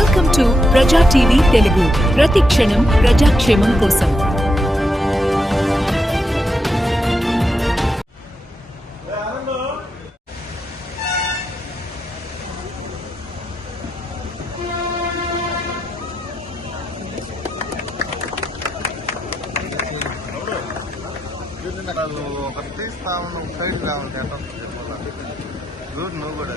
Welcome to Praja TV Telugu ప్రతి క్షణం ప్రజాక్షేమం కోసం. వాళ్ళు ఒకటి తీస్తా ఉన్న సైడ్ రావాలి దూరం నువ్వు కూడా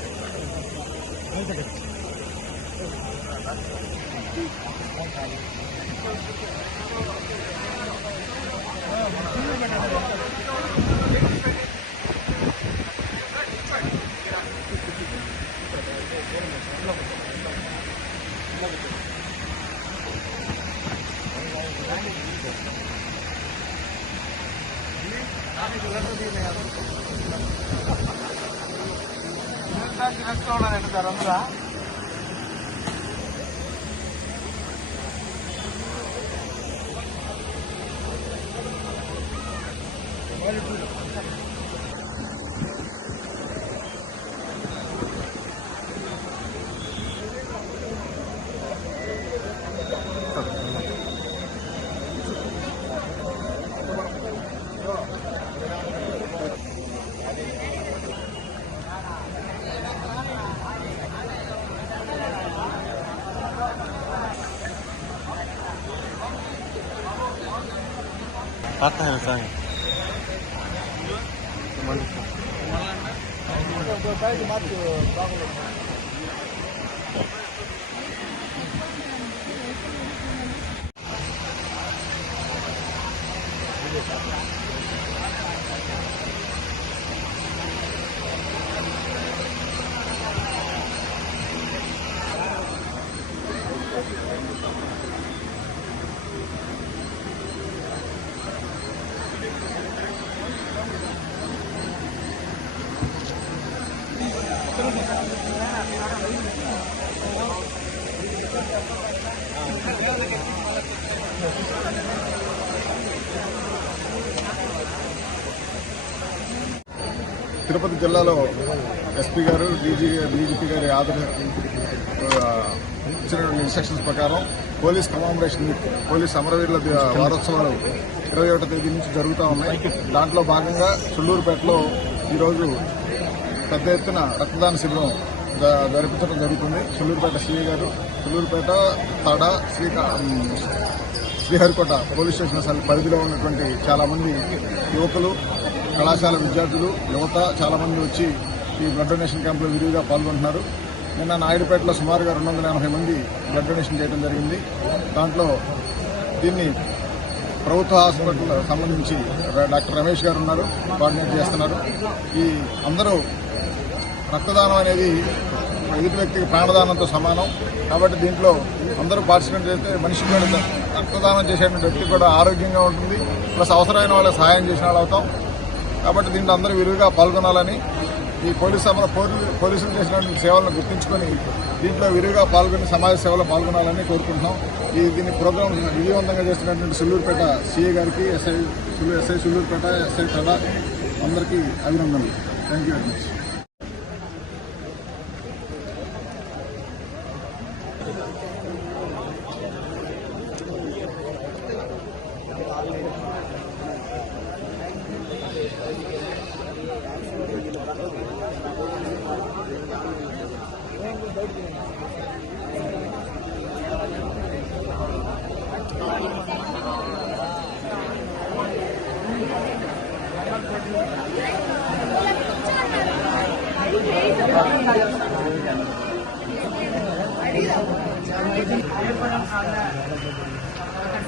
Ini, ini juga మంచి కష్టం ఉన్నదండి సార్ అందులో Tắt hay sao? తిరుపతి జిల్లాలో ఎస్పీ గారు డీజీ డీజీపీ గారి ఆదరణ ఆ, ఇన్స్ట్రక్షన్స్ ప్రకారం పోలీస్ కమామరేషన్ పోలీస్ అమరవీరుల వారోత్సవాలు ఇరవై ఒకటో తేదీ నుంచి జరుగుతూ ఉన్నాయి. దాంట్లో భాగంగా సుళ్ళూరుపేటలో ఈరోజు పెద్ద ఎత్తున రక్తదాన శిబిరం జరిపించడం జరుగుతుంది. సుల్లూరుపేట సిఐ గారు సుల్లూరుపేట తడ శ్రీకా శ్రీహరికోట పోలీస్ స్టేషన్ పరిధిలో ఉన్నటువంటి చాలామంది యువకులు కళాశాల విద్యార్థులు యువత చాలామంది వచ్చి ఈ బ్లడ్ డొనేషన్ క్యాంపులో విరివిగా పాల్గొంటున్నారు. నిన్న నాయుడుపేటలో సుమారుగా రెండు వందల ఎనభై మంది బ్లడ్ డొనేషన్ చేయడం జరిగింది. దాంట్లో దీన్ని ప్రభుత్వ హాస్పిటల్ సంబంధించి డాక్టర్ రమేష్ గారు ఉన్నారు కోఆర్డినేట్ చేస్తున్నారు. ఈ అందరూ రక్తదానం అనేది ఎదుటి వ్యక్తికి ప్రాణదానంతో సమానం. కాబట్టి దీంట్లో అందరూ పార్టిసిపేట్ చేస్తే మనిషి రక్తదానం చేసేటువంటి వ్యక్తి కూడా ఆరోగ్యంగా ఉంటుంది. ప్లస్ అవసరమైన వాళ్ళకి సహాయం చేసిన వాళ్ళు అవుతాం. కాబట్టి దీంట్లో అందరూ విరివిగా పాల్గొనాలని ఈ పోలీస్ సమర పోలీసులు చేసినటువంటి సేవలను గుర్తించుకొని దీంట్లో విరివిగా పాల్గొని సమాజ సేవలో పాల్గొనాలని కోరుకుంటున్నాం. ఈ దీని ప్రోగ్రాం విజయవంతంగా చేస్తున్నటువంటి సుల్లూరుపేట సీఏ గారికి SI SI Sullurpeta SI Kala అందరికీ అభినందనలు. థ్యాంక్ యూ వెరీ మచ్ అక్కడ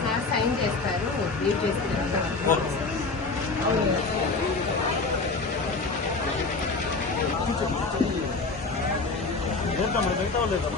సార్ సైన్ చేస్తారు లీవ్ చేస్తారు అవును లేదు.